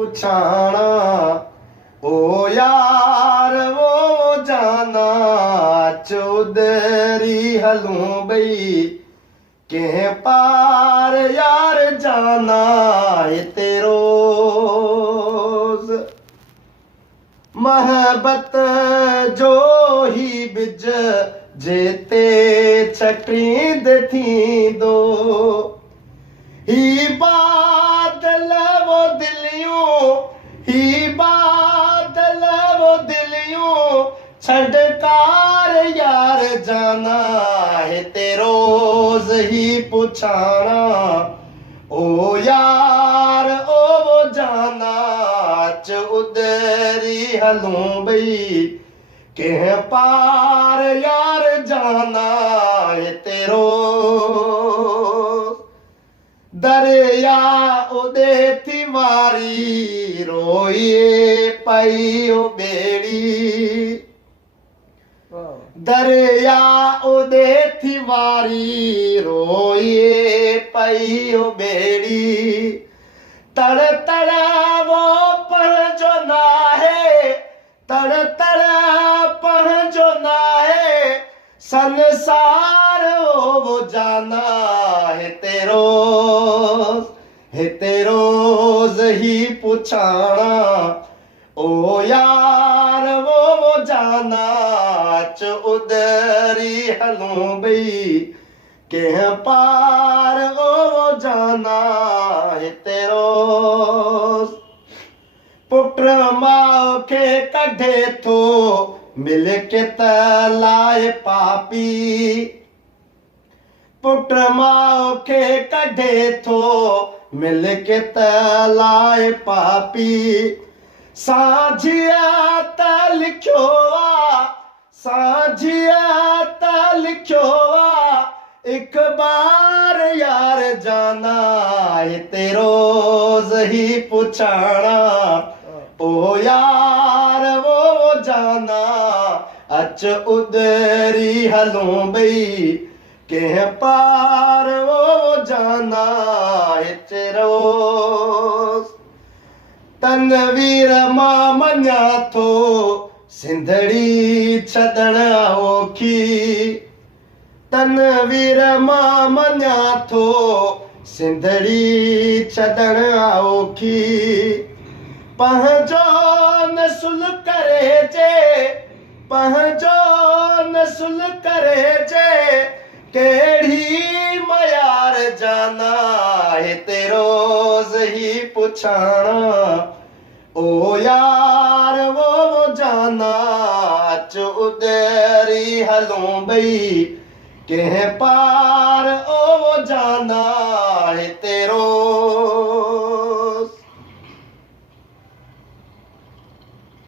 पुछाना ओ यार वो जाना चौधरी हलूं बई के पार यार जाना है तेरोज मोहब्बत जो ही बिज जेते छटींद थी दो ही बादल वो दिलियों ही बादल वो दिलियों छड़कार यार जाना है तेरोज ही पुछाना ओ यार ओ वो जाना चौधरी हलूं बई के पार यार जाना है तेरो दरिया उदे थी वारी रोइए पाई ओ बेड़ी दरिया उदे थी वारी रोइए पाई ओ बेड़ी तड़ तड़ वो पर जो ना है तड़ तड़ पर जो ना है संसार वो जाना है तेरोज ही पुछाना ओ यार वो जाना चौधरी हलूं बई के पार ओ जाना है तेरोज पुत्र माओ के कढ़े थो मिल के तलाए पापी पुत्र माओ के कढ़े थो मिल के तलाए पापी साझिया त लिखोवा साझिया त लिखोवा एक बार यार जाना है तेरोज ही पुछाना ओ यार वो जाना अच उदरी हलूं बई के पार वो जाना है तेरोज तनवीर मां मञा थो सिंधड़ी छदण औखी तनवीर मां मञा थो सिंधड़ी छदण औखी पंहिंजो नसुल करे जे पंहिंजो नसुल करे जे केड़ी मयार जाना है तेरोज ही पुछाना ओ यार वो जाना चौधरी हलूं बई के पार ओ जाना है तेरो